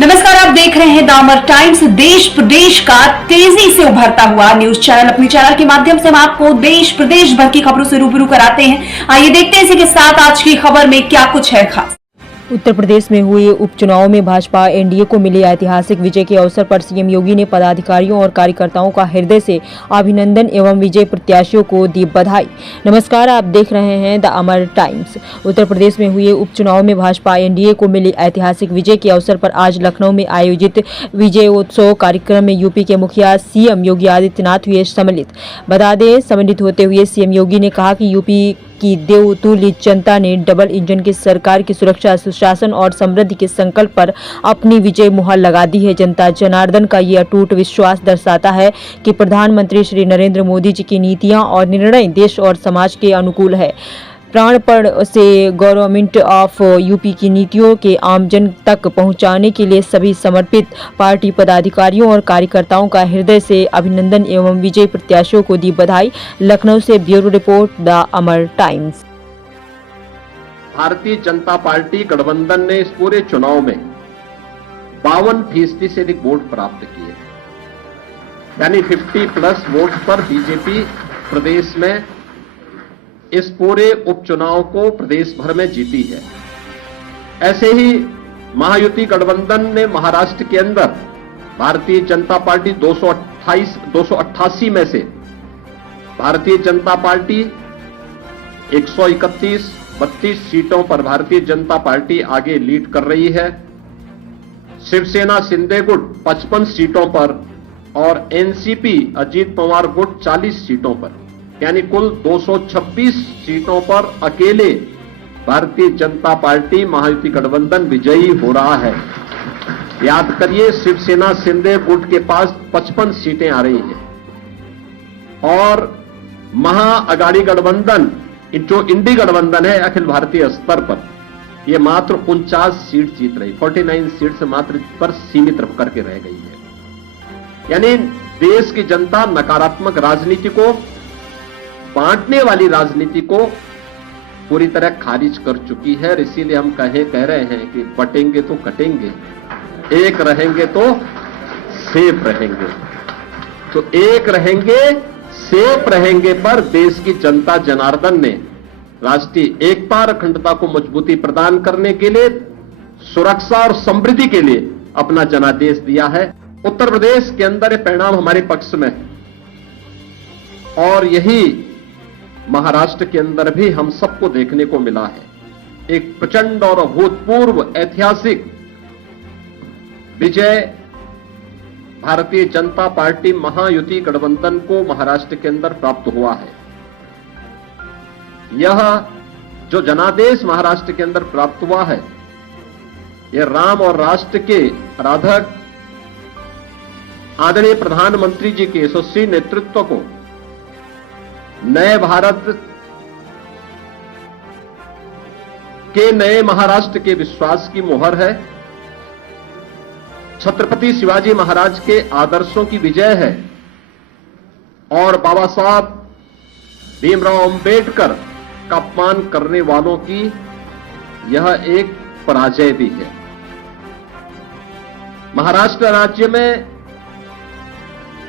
नमस्कार, आप देख रहे हैं द अमर टाइम्स। देश प्रदेश का तेजी से उभरता हुआ न्यूज चैनल। अपने चैनल के माध्यम से हम आपको देश प्रदेश भर की खबरों से रूबरू कराते हैं। आइए देखते हैं इसी के साथ आज की खबर में क्या कुछ है खास। उत्तर प्रदेश में हुए उपचुनाव में भाजपा एनडीए को मिली ऐतिहासिक विजय के अवसर पर सीएम योगी ने पदाधिकारियों और कार्यकर्ताओं का हृदय से अभिनंदन एवं विजय प्रत्याशियों को दी बधाई। नमस्कार, आप देख रहे हैं the Amar times. Uttar Pradesh में हुए उपचुनाव में भाजपा एनडीए को मिली ऐतिहासिक विजय के अवसर पर आज लखनऊ में आयोजित विजयोत्सव कार्यक्रम में यूपी के मुखिया सीएम योगी आदित्यनाथ हुए सम्मिलित। बता दें, सम्मिलित होते हुए सीएम योगी ने कहा कि यूपी की देवतुल्य जनता ने डबल इंजन की सरकार की सुरक्षा, सुशासन और समृद्धि के संकल्प पर अपनी विजय मुहर लगा दी है। जनता जनार्दन का ये अटूट विश्वास दर्शाता है कि प्रधानमंत्री श्री नरेंद्र मोदी जी की नीतियां और निर्णय देश और समाज के अनुकूल है। प्राणपण से गवर्नमेंट ऑफ यूपी की नीतियों के आमजन तक पहुंचाने के लिए सभी समर्पित पार्टी पदाधिकारियों और कार्यकर्ताओं का हृदय से अभिनंदन एवं विजय प्रत्याशियों को दी बधाई। लखनऊ से bureau report, the Amar times. Bharatiya Janata party गठबंधन ने इस पूरे चुनाव में 52% से अधिक वोट प्राप्त किए, यानी 50+ वोट पर बीजेपी प्रदेश में इस पूरे उपचुनाव को प्रदेश भर में जीती है। ऐसे ही महायुति गठबंधन ने महाराष्ट्र के अंदर भारतीय जनता पार्टी 288 में से भारतीय जनता पार्टी 131-32 सीटों पर भारतीय जनता पार्टी आगे लीड कर रही है। शिवसेना शिंदे गुट 55 सीटों पर और एनसीपी अजीत पवार गुट 40 सीटों पर, यानी कुल 226 सीटों पर अकेले भारतीय जनता पार्टी महायुति गठबंधन विजयी हो रहा है। याद करिए, शिवसेना शिंदे गुट के पास 55 सीटें आ रही हैं और महाअगाड़ी गठबंधन, जो इंडी गठबंधन है अखिल भारतीय स्तर पर, यह मात्र 49 सीट जीत रही, 49 सीट से मात्र पर सीमित करके रह गई है। यानी देश की जनता नकारात्मक राजनीति को, बांटने वाली राजनीति को पूरी तरह खारिज कर चुकी है। इसीलिए हम कह रहे हैं कि बटेंगे तो कटेंगे, एक रहेंगे तो सेफ रहेंगे। तो एक रहेंगे, सेफ रहेंगे पर देश की जनता जनार्दन ने राष्ट्रीय एकता और अखंडता को मजबूती प्रदान करने के लिए, सुरक्षा और समृद्धि के लिए अपना जनादेश दिया है। उत्तर प्रदेश के अंदर ये परिणाम हमारे पक्ष में है और यही महाराष्ट्र के अंदर भी हम सबको देखने को मिला है। एक प्रचंड और अभूतपूर्व ऐतिहासिक विजय भारतीय जनता पार्टी महायुति गठबंधन को महाराष्ट्र के अंदर प्राप्त हुआ है। यह जो जनादेश महाराष्ट्र के अंदर प्राप्त हुआ है, यह राम और राष्ट्र के आराधक आदरणीय प्रधानमंत्री जी के यशस्वी नेतृत्व को, नए भारत के नए महाराष्ट्र के विश्वास की मुहर है। छत्रपति शिवाजी महाराज के आदर्शों की विजय है और बाबा साहब भीमराव अंबेडकर का अपमान करने वालों की यह एक पराजय भी है। महाराष्ट्र राज्य में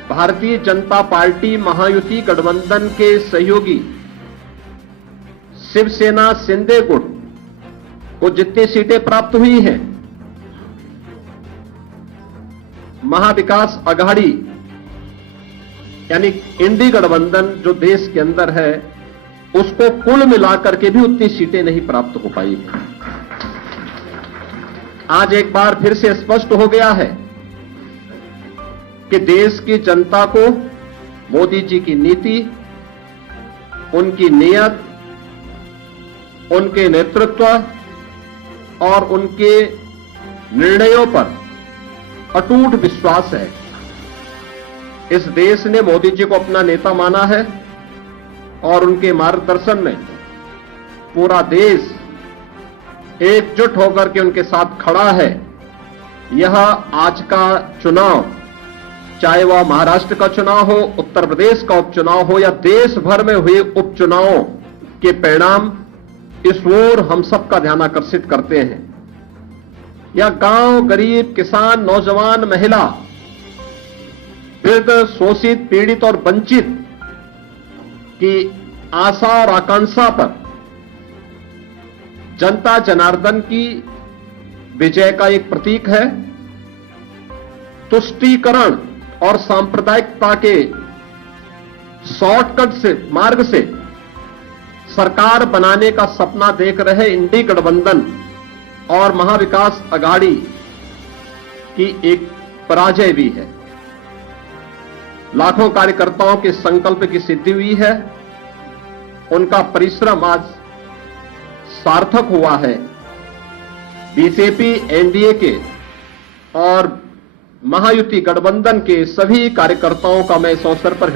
भारतीय जनता पार्टी महायुति गठबंधन के सहयोगी शिवसेना शिंदे गुट को जितनी सीटें प्राप्त हुई हैं, महाविकास आघाड़ी यानी इंडी गठबंधन जो देश के अंदर है, उसको कुल मिलाकर के भी उतनी सीटें नहीं प्राप्त हो पाई। आज एक बार फिर से स्पष्ट हो गया है कि देश की जनता को मोदी जी की नीति, उनकी नीयत, उनके नेतृत्व और उनके निर्णयों पर अटूट विश्वास है। इस देश ने मोदी जी को अपना नेता माना है और उनके मार्गदर्शन में पूरा देश एकजुट होकर के उनके साथ खड़ा है। यह आज का चुनाव, चाहे वह महाराष्ट्र का चुनाव हो, उत्तर प्रदेश का उपचुनाव हो या देश भर में हुए उपचुनावों के परिणाम, इस ओर हम सबका ध्यान आकर्षित करते हैं। या गांव, गरीब, किसान, नौजवान, महिला, वृद्ध, शोषित, पीड़ित और वंचित की आशा और आकांक्षा पर जनता जनार्दन की विजय का एक प्रतीक है। तुष्टीकरण और सांप्रदायिकता के शॉर्टकट से मार्ग से सरकार बनाने का सपना देख रहे इंडी गठबंधन और महाविकास अघाड़ी की एक पराजय भी है। लाखों कार्यकर्ताओं के संकल्प की सिद्धि हुई है, उनका परिश्रम आज सार्थक हुआ है। बीजेपी, एनडीए के और महायुति गठबंधन के सभी कार्यकर्ताओं का मैं इस अवसर पर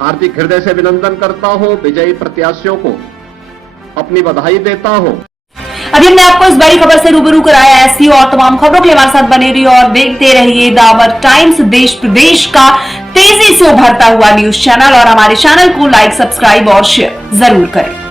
हार्दिक हृदय से अभिनंदन करता हूं। विजयी प्रत्याशियों को अपनी बधाई देता हूं। अभी हमने आपको इस बड़ी खबर से रूबरू कराया। ऐसी और तमाम खबरों के लिए हमारे साथ बने रहिए और देखते रहिए द अमर टाइम्स, देश प्रदेश का तेजी से उभरता हुआ न्यूज चैनल। और हमारे चैनल को लाइक, सब्सक्राइब और शेयर जरूर करें।